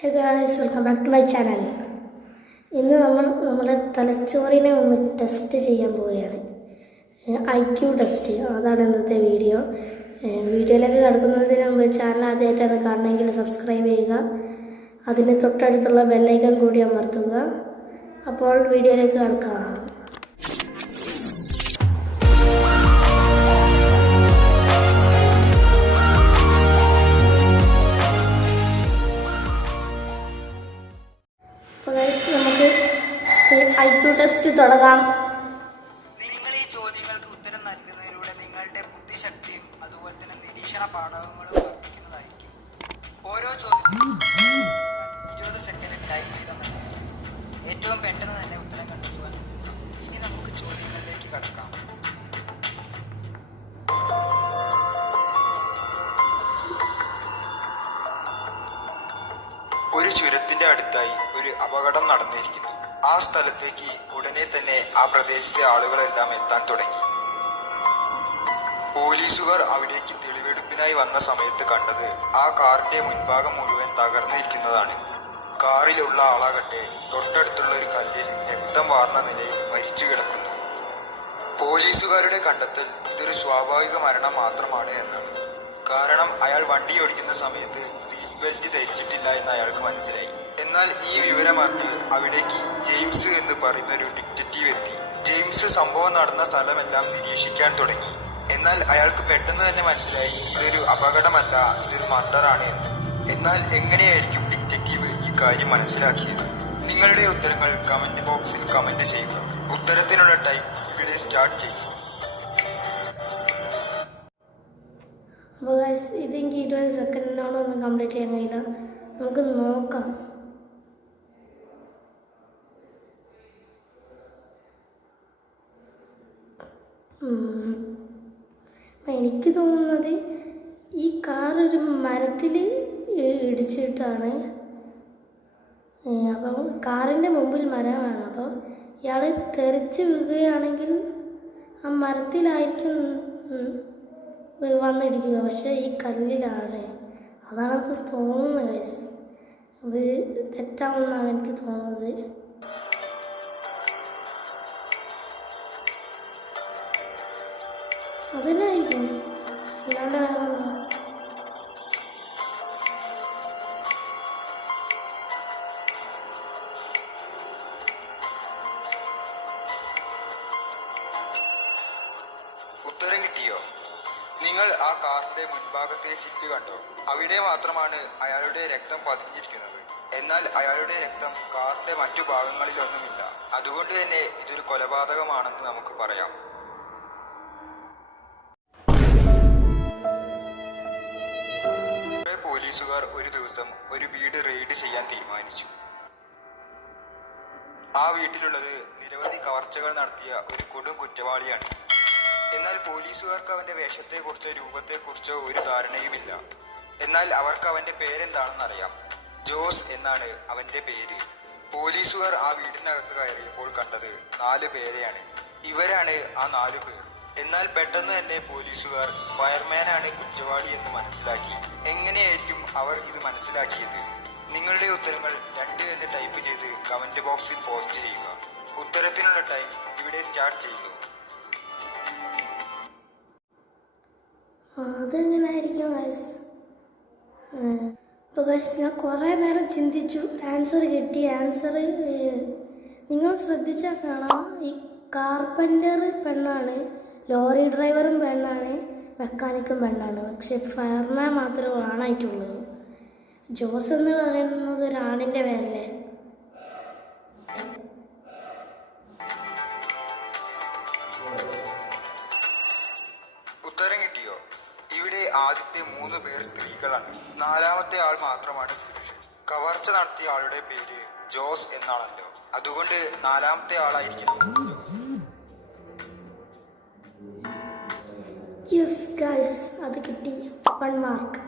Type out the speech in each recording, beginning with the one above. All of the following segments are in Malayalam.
Hey guys, welcome back to my channel. ഇന്ന് നമ്മുടെ തലച്ചോറിനെ ഒന്ന് ടെസ്റ്റ് ചെയ്യാൻ പോവുകയാണ്. IQ ടെസ്റ്റ്, അതാണ് ഇന്നത്തെ വീഡിയോ. വീഡിയോയിലേക്ക് കിടക്കുന്നതിന് മുമ്പ് ചാനൽ ആദ്യമായിട്ടാണ് കാണണമെങ്കിൽ സബ്സ്ക്രൈബ് ചെയ്യുക. അതിന് തൊട്ടടുത്തുള്ള ബെല്ലൈക്കൺ കൂടി അമർത്തുക. അപ്പോൾ വീഡിയോയിലേക്ക് കിടക്കാം. നമുക്ക് IQ ടെസ്റ്റ് തുടങ്ങാം. നിങ്ങൾ ഈ ചോദ്യങ്ങൾക്ക് ഉത്തരം നൽകുന്നതിലൂടെ നിങ്ങളുടെ ബുദ്ധിശക്തിയും അതുപോലെ തന്നെ നിരീക്ഷണ പാഠങ്ങളും വർദ്ധിക്കുന്നതായിരിക്കും. ഓരോ ചോദ്യത്തിനും 20 സെക്കൻഡ് ടൈം ചെയ്താൽ മതി. ഏറ്റവും പെട്ടെന്ന് തന്നെ ഉത്തരം കണ്ടെത്തുവാൻ. ഇനി നമുക്ക് ചോദ്യങ്ങളിലേക്ക് കടക്കാം. ഒരു ചുരത്തിന്റെ അടുത്തായി ഒരു അപകടം നടന്നിരിക്കുന്നു. ആ സ്ഥലത്തേക്ക് ഉടനെ തന്നെ ആ പ്രദേശത്തെ ആളുകളെല്ലാം എത്താൻ തുടങ്ങി. പോലീസുകാർ അവിടേക്ക് തെളിവെടുപ്പിനായി വന്ന സമയത്ത് കണ്ടത് ആ കാറിന്റെ മുൻഭാഗം മുഴുവൻ തകർന്നിരിക്കുന്നതാണ്. കാറിലുള്ള ആളാകട്ടെ തൊട്ടടുത്തുള്ള ഒരു കല്ലിൽ രക്തം വാർന്ന നിലയിൽ മരിച്ചു കിടക്കുന്നു. പോലീസുകാരുടെ കണ്ടെത്തൽ ഇതൊരു സ്വാഭാവിക മരണം മാത്രമാണ് എന്നാണ്. കാരണം അയാൾ വണ്ടി ഓടിക്കുന്ന സമയത്ത് സീറ്റ് ബെൽറ്റ് ധരിച്ചിട്ടില്ല എന്ന് അയാൾക്ക് മനസ്സിലായി. എന്നാൽ ഈ വിവരമറിഞ്ഞ് അവിടേക്ക് ജെയിംസ് എന്ന് പറയുന്ന ഒരു ഡിറ്റക്റ്റീവ് എത്തി. ജെയിംസ് സംഭവം നടന്ന സ്ഥലമെല്ലാം നിരീക്ഷിക്കാൻ തുടങ്ങി. എന്നാൽ അയാൾക്ക് പെട്ടെന്ന് തന്നെ മനസ്സിലായി ഇതൊരു അപകടമല്ല, ഇതൊരു മർഡറാണ് എന്ന്. എന്നാൽ എങ്ങനെയായിരിക്കും ഡിറ്റക്റ്റീവ് ഈ കാര്യം മനസ്സിലാക്കിയത്? നിങ്ങളുടെ ഉത്തരങ്ങൾ കമന്റ് ബോക്സിൽ കമന്റ് ചെയ്യുക. ഉത്തരത്തിനുള്ള ടൈം ഇവിടെ സ്റ്റാർട്ട് ചെയ്യും. അപ്പോൾ ഗൈസ്, ഇതെനിക്ക് 20 സെക്കൻഡിനോളം ഒന്നും കംപ്ലീറ്റ് ചെയ്യാൻ കഴിയില്ല. നമുക്ക് നോക്കാം. എനിക്ക് തോന്നുന്നത് ഈ കാർ ഒരു മരത്തിൽ ഇടിച്ചിട്ടാണ്. അപ്പം കാറിൻ്റെ മുമ്പിൽ മരമാണ്. അപ്പോൾ ഇയാൾ തെറിച്ച് വീഴുകയാണെങ്കിൽ ആ മരത്തിലായിരിക്കും വന്നിടിക്കുക. പക്ഷേ ഈ കല്ലിലാണ്. അതാണത് തോന്നുന്നത് ഗൈസ്. അത് തെറ്റാണെന്നാണ് എനിക്ക് തോന്നുന്നത്. അതിനായിരിക്കും, അല്ലാണ്ട് വേറെ എന്താ? ഉത്തരം കിട്ടിയോ? നിങ്ങൾ ആ കാറിന്റെ മുൻഭാഗത്തെ ചില്ല് കണ്ടോ? അവിടെ മാത്രമാണ് അയാളുടെ രക്തം പതിഞ്ഞിരിക്കുന്നത്. എന്നാൽ അയാളുടെ രക്തം കാറിന്റെ മറ്റു ഭാഗങ്ങളിലൊന്നുമില്ല. അതുകൊണ്ട് തന്നെ ഇതൊരു കൊലപാതകമാണെന്ന് നമുക്ക് പറയാം. പോലീസുകാർ ഒരു ദിവസം ഒരു വീട് റെയ്ഡ് ചെയ്യാൻ തീരുമാനിച്ചു. ആ വീട്ടിലുള്ളത് നിരവധി കവർച്ചകൾ നടത്തിയ ഒരു കൊടും കുറ്റവാളിയാണ്. എന്നാൽ പോലീസുകാർക്ക് അവന്റെ വേഷത്തെക്കുറിച്ചോ രൂപത്തെക്കുറിച്ചോ ഒരു ധാരണയുമില്ല. എന്നാൽ അവർക്ക് അവന്റെ പേരെന്താണെന്നറിയാം. ജോസ് എന്നാണ് അവന്റെ പേര്. പോലീസുകാർ ആ വീടിനകത്ത് കയറിയപ്പോൾ കണ്ടത് 4 പേരെയാണ്. ഇവരാണ് ആ 4 പേർ. എന്നാൽ പെട്ടെന്ന് തന്നെ പോലീസുകാർ ഫയർമാനാണ് കുറ്റവാളി എന്ന് മനസ്സിലാക്കി. എങ്ങനെയായിരിക്കും അവർ ഇത് മനസ്സിലാക്കിയത്? നിങ്ങളുടെ ഉത്തരങ്ങൾ 2 എന്ന് ടൈപ്പ് ചെയ്ത് കമന്റ് ബോക്സിൽ പോസ്റ്റ് ചെയ്യുക. ഉത്തരത്തിനുള്ള ടൈം ഇവിടെ സ്റ്റാർട്ട് ചെയ്യുന്നു. അതെങ്ങനായിരിക്കും ഗൈസ്? ഇപ്പോൾ ഗൈസ്, ഞാൻ കുറേ നേരം ചിന്തിച്ചു, ആൻസർ കിട്ടി. ആൻസർ നിങ്ങൾ ശ്രദ്ധിച്ചാൽ കാണാം. ഈ കാർപ്പൻ്റർ പെണ്ണാണ്, ലോറി ഡ്രൈവറും പെണ്ണാണ്, മെക്കാനിക്കും പെണ്ണാണ്. പക്ഷെ ഫയർമാൻ മാത്രമേ ആണായിട്ടുള്ളൂ. ജോസ് എന്ന് പറയുന്നത് ഒരു ആണിൻ്റെ പേരല്ലേ? ഉത്തരം കിട്ടിയോ? ഇവിടെ ആദ്യത്തെ 3 പേർ സ്ത്രീകളാണ്. 4ാമത്തെ ആൾ മാത്രമാണ് പുരുഷൻ. കവർച്ച നടത്തിയ ആളുടെ പേര് ജോസ് എന്നാണല്ലോ. അതുകൊണ്ട് 4ാമത്തെ ആളായിരിക്കണം. യെസ് ഗൈസ്, അത് കിട്ടി. 1 മാർക്ക്.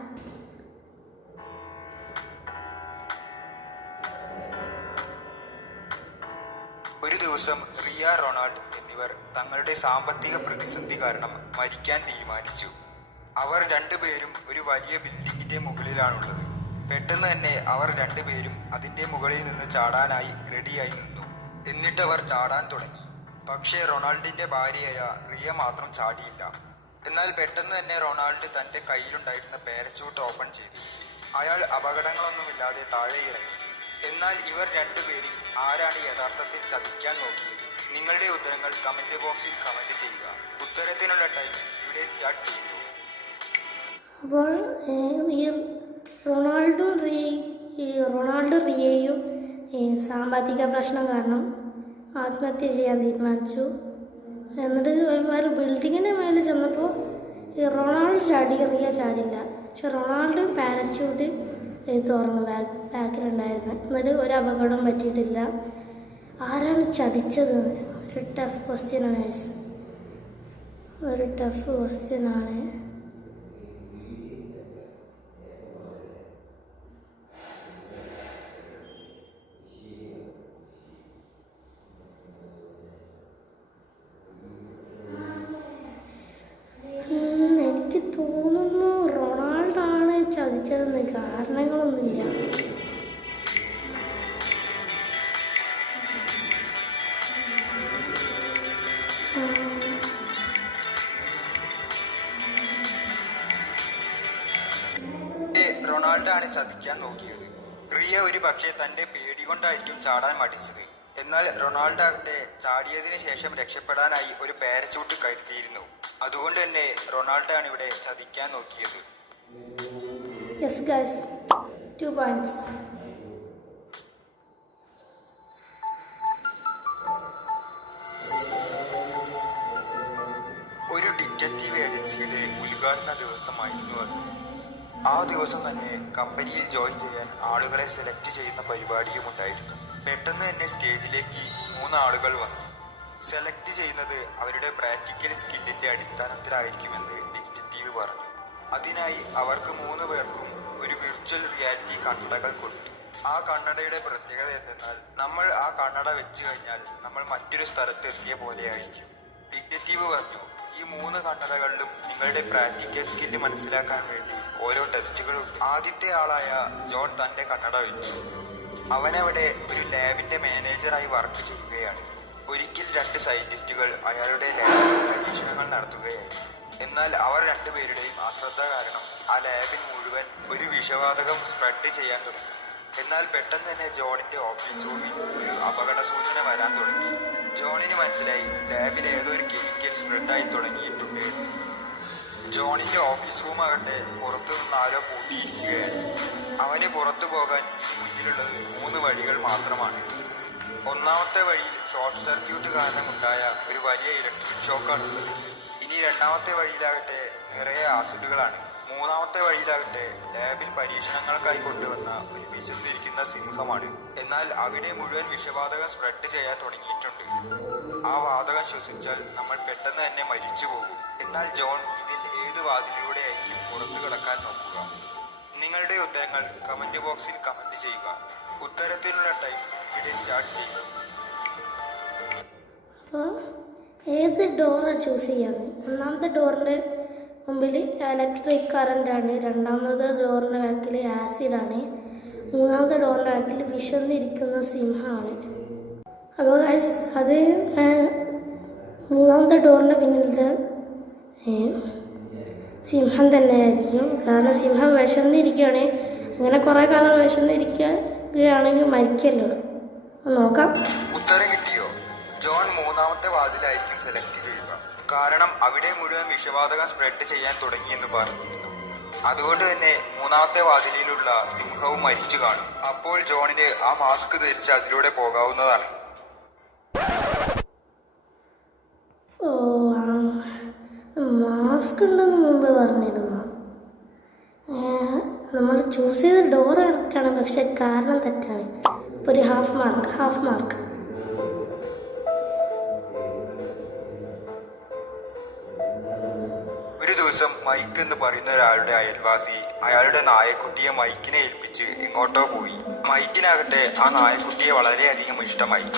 ഒരു ദിവസം റിയ, റൊണാൾഡ് എന്നിവർ തങ്ങളുടെ സാമ്പത്തിക പ്രതിസന്ധി കാരണം മരിക്കാൻ തീരുമാനിച്ചു. അവർ 2 പേരും ഒരു വലിയ ബിൽഡിങ്ങിന്റെ മുകളിലാണുള്ളത്. പെട്ടെന്ന് തന്നെ അവർ രണ്ടുപേരും അതിന്റെ മുകളിൽ നിന്ന് ചാടാനായി റെഡിയായി നിന്നു. എന്നിട്ട് അവർ ചാടാൻ തുടങ്ങി. പക്ഷേ റൊണാൾഡിന്റെ ഭാര്യയായ റിയ മാത്രം ചാടിയില്ല. എന്നാൽ പെട്ടെന്ന് തന്നെ റൊണാൾഡ് തന്റെ കയ്യിലുണ്ടായിരുന്ന പാരച്യൂട്ട് ഓപ്പൺ ചെയ്തു. അയാൾ അപകടങ്ങളൊന്നുമില്ലാതെ താഴെ ഇറങ്ങി. എന്നാൽ ഇവർ രണ്ടുപേരിൽ ആരാണ് യഥാർത്ഥത്തിൽ ചതിക്കാൻ നോക്കിയത്? നിങ്ങളുടെ ഉത്തരങ്ങൾ കമന്റ് ബോക്സിൽ കമന്റ് ചെയ്യുക. ഉത്തരത്തിനുള്ള ടൈം ഇവിടെ സ്റ്റാർട്ട് ചെയ്തു. അപ്പോൾ ഈ റൊണാൾഡോ റിയയും സാമ്പത്തിക പ്രശ്നം കാരണം ആത്മഹത്യ ചെയ്യാൻ തീരുമാനിച്ചു. എന്നിട്ട് ഒരു ബിൽഡിങ്ങിൻ്റെ മേലെ ചെന്നപ്പോൾ ഈ റൊണാൾഡോ ചാടി, റിയ ചാടില്ല. പക്ഷെ റൊണാൾഡോ പാരച്യൂട്ട് തുറന്നു ബാക്കിലുണ്ടായിരുന്നു. എന്നിട്ട് ഒരു അപകടം പറ്റിയിട്ടില്ല. ആരാണ് ചതിച്ചത്? ഒരു ടഫ് ക്വസ്റ്റ്യനാണ്. ഒരു ടഫ് ക്വസ്റ്റ്യനാണ്. എനിക്ക് തോന്നുന്നു റൊണാൾഡാണ് ചതിച്ചതെന്ന്. കാരണങ്ങളൊന്നുമില്ല. റൊണാൾഡോ ആണ് ചതിക്കാൻ നോക്കിയത്. റിയ ഒരു പക്ഷേ തന്റെ പേടി കൊണ്ടായിരിക്കും ചാടാൻ മടിച്ചത്. എന്നാൽ റൊണാൾഡോ ആകട്ടെ ചാടിയതിനു ശേഷം രക്ഷപ്പെടാനായി ഒരു പാരച്യൂട്ട് കരുതിയിരുന്നു. അതുകൊണ്ട് തന്നെ റൊണാൾഡോ ആണ് ഇവിടെ ചതിക്കാൻ നോക്കിയത്. Yes guys, 2 points. ഒരു ഡിറ്റക്റ്റീവ് ഏജൻസിയുടെ ഉദ്ഘാടന ദിവസമായിരുന്നു അത്. ആ ദിവസം തന്നെ കമ്പനിയിൽ ജോയിൻ ചെയ്യാൻ ആളുകളെ സെലക്ട് ചെയ്യുന്ന പരിപാടിയും ഉണ്ടായിരുന്നു. പെട്ടെന്ന് തന്നെ സ്റ്റേജിലേക്ക് 3 ആളുകൾ വന്നു. സെലക്ട് ചെയ്യുന്നത് അവരുടെ പ്രാക്ടിക്കൽ സ്കില്ലിന്റെ അടിസ്ഥാനത്തിലായിരിക്കുമെന്ന് ഡിറ്റക്റ്റീവ് പറഞ്ഞു. അതിനായി അവർക്ക് 3 പേർക്കും ഒരു വിർച്വൽ റിയാലിറ്റി കണ്ണടകൾ കൊടുത്തു. ആ കണ്ണടയുടെ പ്രത്യേകത എന്തെന്നാൽ നമ്മൾ ആ കണ്ണട വെച്ച് കഴിഞ്ഞാൽ നമ്മൾ മറ്റൊരു സ്ഥലത്ത് എത്തിയ പോലെയായിരിക്കും. ഡിറ്റക്റ്റീവ് പറഞ്ഞു, ഈ 3 കണ്ണടകളിലും നിങ്ങളുടെ പ്രാക്ടിക്കൽ സ്കില്ല് മനസ്സിലാക്കാൻ വേണ്ടി ഓരോ ടെസ്റ്റുകളുണ്ട്. ആദ്യത്തെ ആളായ ജോൺ തന്റെ കണ്ണട വെച്ചു. അവനവിടെ ഒരു ലാബിന്റെ മാനേജറായി വർക്ക് ചെയ്യുകയാണ്. ഒരിക്കൽ 2 സയന്റിസ്റ്റുകൾ അയാളുടെ ലാബിൽ പരീക്ഷണങ്ങൾ നടത്തുകയായിരുന്നു. എന്നാൽ അവർ രണ്ടുപേരുടെയും അശ്രദ്ധ കാരണം ആ ലാബിൽ മുഴുവൻ ഒരു വിഷവാതകം സ്പ്രെഡ് ചെയ്യാൻ തുടങ്ങി. എന്നാൽ പെട്ടെന്ന് തന്നെ ജോണിന്റെ ഓഫീസ് റൂമിൽ ഒരു അപകട സൂചന വരാൻ തുടങ്ങി. ജോണിന് മനസ്സിലായി ലാബിൽ ഏതോ ഒരു കെമിക്കൽ സ്പ്രെഡായി തുടങ്ങിയിട്ടുണ്ട്. ജോണിന്റെ ഓഫീസ് റൂം ആകട്ടെ പുറത്തു നിന്ന് ആരോ പൂട്ടിയിരിക്കുകയാണ്. അവന് പുറത്തു പോകാൻ ഇനി മുന്നിലുള്ളത് 3 വഴികൾ മാത്രമാണ്. ഒന്നാമത്തെ വഴിയിൽ ഷോർട്ട് സർക്യൂട്ട് കാരണമുണ്ടായ ഒരു വലിയ ഇലക്ട്രിക് ഷോക്കാണുള്ളത്. ഇനി രണ്ടാമത്തെ വഴിയിലാകട്ടെ നിറയെ ആസിഡുകളാണ്. മൂന്നാമത്തെ വഴിയിലാകട്ടെ ലാബിൽ പരീക്ഷണങ്ങൾക്കായി കൊണ്ടുവന്ന ഒരു വിശന്നിരിക്കുന്ന സിംഹമാണ്. എന്നാൽ അവിടെ മുഴുവൻ വിഷവാതകം സ്പ്രെഡ് ചെയ്യാൻ തുടങ്ങിയിട്ടുണ്ട്. ആ വാതകം ശ്വസിച്ചാൽ നമ്മൾ പെട്ടെന്ന് തന്നെ മരിച്ചു പോകും. എന്നാൽ ജോൺ ഇതിൽ ഏത് വാതിലൂടെയായിരിക്കും പുറത്തു കിടക്കാൻ നോക്കുക? നിങ്ങളുടെ ഉത്തരങ്ങൾ കമന്റ് ബോക്സിൽ കമന്റ് ചെയ്യുക. ഉത്തരത്തിനുള്ള ടൈം ഇവിടെ സ്റ്റാർട്ട് ചെയ്യും. അപ്പോൾ ഏത് ഡോറ് ചൂസ് ചെയ്യാന്ന്? ഒന്നാമത്തെ ഡോറിൻ്റെ മുമ്പിൽ ഇലക്ട്രിക് കറണ്ടാണ്. രണ്ടാമത്തെ ഡോറിൻ്റെ ബാക്കിൽ ആസിഡാണ്. മൂന്നാമത്തെ ഡോറിൻ്റെ ബാക്കിൽ വിശന്നിരിക്കുന്ന സിംഹമാണ്. അപ്പോൾ ഗൈസ് അത് മൂന്നാമത്തെ ഡോറിൻ്റെ പിന്നിലത്തെ സിംഹം തന്നെയായിരിക്കും. കാരണം സിംഹം വിശന്നിരിക്കുകയാണ്. അങ്ങനെ കുറേ കാലം വിശന്നിരിക്കുകയാണെങ്കിൽ മരിക്കല്ലോ. നോക്കാം. ഉത്തരം കിട്ടിയോ? ജോൺ മൂന്നാമത്തെ വാതിലായിരിക്കും സെലക്ട് ചെയ്യുക. കാരണം അവിടെ മുഴുവൻ വിഷവാതകം സ്പ്രെഡ് ചെയ്യാൻ തുടങ്ങിയെന്ന് പറഞ്ഞിരുന്നു. അതുകൊണ്ട് തന്നെ മൂന്നാമത്തെ വാതിലിലുള്ള സിംഹവും മരിച്ചു കാണും. അപ്പോൾ ജോണിന് ആ മാസ്ക് ധരിച്ച് അതിലൂടെ പോകാവുന്നതാണ്. ഓ, മാസ്ക് ഉണ്ടെന്ന് മുമ്പ് പറഞ്ഞിരുന്നു. നമ്മൾ ചൂസ് ചെയ്ത ഡോർ കറക്റ്റാണ്, പക്ഷെ കാരണം തെറ്റാണ്. അപ്പോൾ ഒരു ഹാഫ് മാർക്ക്. ഒരു ദിവസം മൈക്ക് എന്ന് പറയുന്ന ഒരാളുടെ അയൽവാസി അയാളുടെ നായക്കുട്ടിയെ മൈക്കിനെ ഏൽപ്പിച്ച് എങ്ങോട്ടോ പോയി. മൈക്കിനാകട്ടെ ആ നായക്കുട്ടിയെ വളരെയധികം ഇഷ്ടമായി.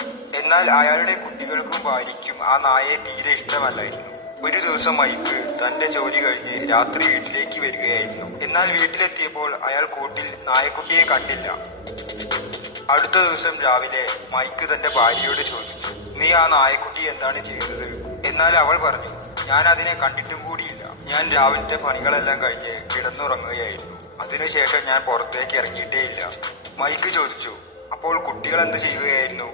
എന്നാൽ അയാളുടെ കുട്ടികൾക്കും ഭാര്യയ്ക്കും ആ നായയെ തീരെ ഇഷ്ടമല്ലായിരുന്നു. ഒരു ദിവസം മൈക്ക് തന്റെ ജോലി കഴിഞ്ഞ് രാത്രി വീട്ടിലേക്ക് വരികയായിരുന്നു. എന്നാൽ വീട്ടിലെത്തിയപ്പോൾ അയാൾ കൂട്ടിൽ നായക്കുട്ടിയെ കണ്ടില്ല. അടുത്ത ദിവസം രാവിലെ മൈക്ക് തന്റെ ഭാര്യയോട് ചോദിച്ചു, നീ ആ നായക്കുട്ടി എന്താണ് ചെയ്തത്? എന്നാൽ അവൾ പറഞ്ഞു, ഞാൻ അതിനെ കണ്ടിട്ടും കൂടിയില്ല. ഞാൻ രാവിലത്തെ പണികളെല്ലാം കഴിഞ്ഞ് കിടന്നുറങ്ങുകയായിരുന്നു. അതിനുശേഷം ഞാൻ പുറത്തേക്ക് ഇറങ്ങിയിട്ടേയില്ല. മൈക്ക് ചോദിച്ചു, അപ്പോൾ കുട്ടികൾ എന്ത് ചെയ്യുകയായിരുന്നു?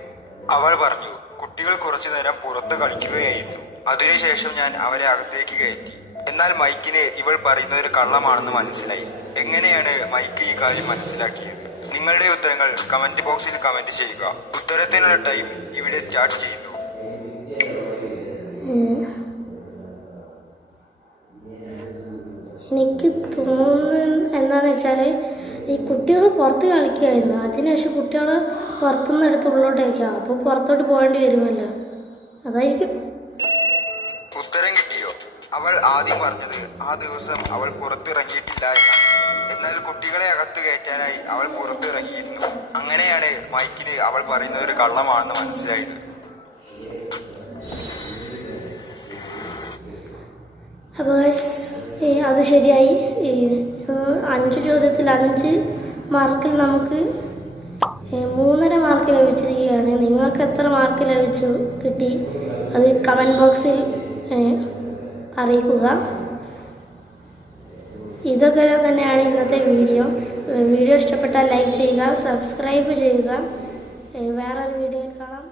അവൾ പറഞ്ഞു, കുട്ടികൾ കുറച്ചു നേരം പുറത്ത് കളിക്കുകയായിരുന്നു. അതിനുശേഷം ഞാൻ അവരെ അകത്തേക്ക് കയറ്റി. എന്നാൽ മൈക്കിന് ഇവൾ പറയുന്നത് ഒരു കള്ളമാണെന്ന് മനസ്സിലായി. എങ്ങനെയാണ് മൈക്ക് ഈ കാര്യം മനസ്സിലാക്കിയത്? നിങ്ങളുടെ ഉത്തരങ്ങൾ കമന്റ് ബോക്സിൽ കമന്റ് ചെയ്യുക. ഉത്തരത്തിനുള്ള ടൈം ഇവിടെ സ്റ്റാർട്ട് ചെയ്യുന്നു. എനിക്ക് തോന്നുന്നത് എന്താണെന്ന് വെച്ചാൽ ഈ കുട്ടികൾ പുറത്ത് കളിക്കുമായിരുന്നു. അതിനുശേഷം കുട്ടികൾ പുറത്തുനിന്ന് എടുത്ത് ഉള്ളോട്ടേക്കാം. അപ്പോൾ പുറത്തോട്ട് പോകേണ്ടി വരുമല്ലോ, അതായിരിക്കും. ഉത്തരം കിട്ടിയോ? അവൾ ആദ്യം പറഞ്ഞത് ആ ദിവസം അവൾ പുറത്തിറങ്ങിയിട്ടില്ല എന്നാണ്. എന്നാൽ കുട്ടികളെ അകത്ത് കയറ്റാനായി അവൾ പുറത്തിറങ്ങിയിരുന്നു. അങ്ങനെയാണ് മൈക്കിന് അവൾ പറയുന്നത് ഒരു കള്ളമാണെന്ന് മനസ്സിലായത്. അപ്പോൾ അത് ശരിയായി. 5 ചോദ്യത്തിൽ 5 മാർക്കിൽ നമുക്ക് 3.5 മാർക്ക് ലഭിച്ചിരിക്കുകയാണ്. നിങ്ങൾക്ക് എത്ര മാർക്ക് കിട്ടി അത് കമൻറ്റ് ബോക്സിൽ അറിയിക്കുക. ഇതൊക്കെ തന്നെയാണ് ഇന്നത്തെ വീഡിയോ. വീഡിയോ ഇഷ്ടപ്പെട്ടാൽ ലൈക്ക് ചെയ്യുക, സബ്സ്ക്രൈബ് ചെയ്യുക. വേറൊരു വീഡിയോയിൽ കാണാം.